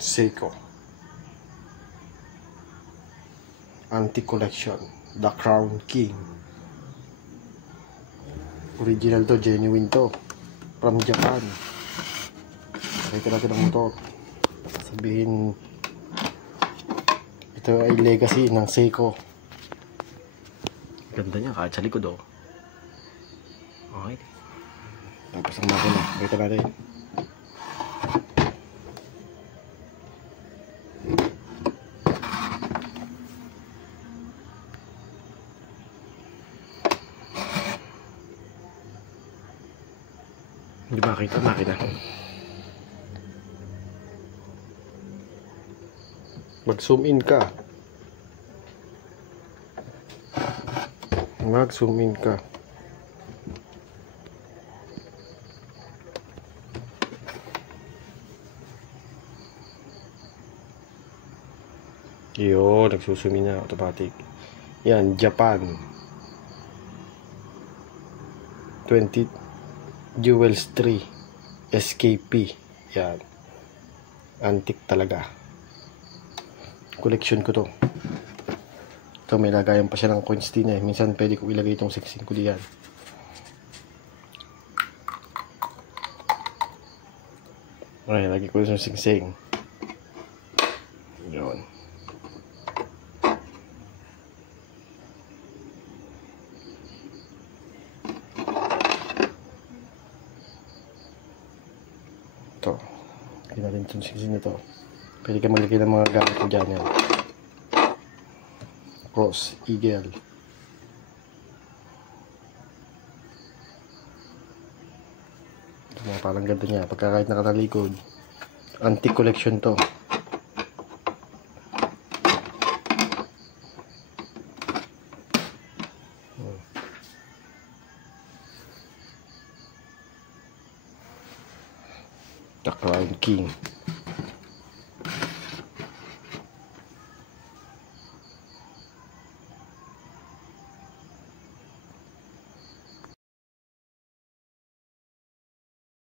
Seiko Antique Collection, The Crown King. Original to, genuine to, from Japan. Nakita natin ang motor. Sabihin ito ay legacy ng Seiko. Ganda niya kahit sa likod, oh. Okay. Tapos ang makina, nakita natin. Hindi makita, makina. Mag-zoom in ka. Mag-zoom in ka. Yun, nagsusumi na automatic. Yan, Japan 20 Jewels 3 SKP. Yan, antique talaga. Collection ko to. Ito, may lagayan pa siya ng coins din eh. Minsan pwede ko ilagay itong 16 ko diyan. Okay, lagi ko yung singsing. Yun. Ito. Lagyan natin itong singsing na to. Pwede ka maglagay ng mga gamit ko dyan yan. Cross, eagle. Ito mga parang ganda niya. Pagka kahit nakatalikod. Antique collection to. The Crown King.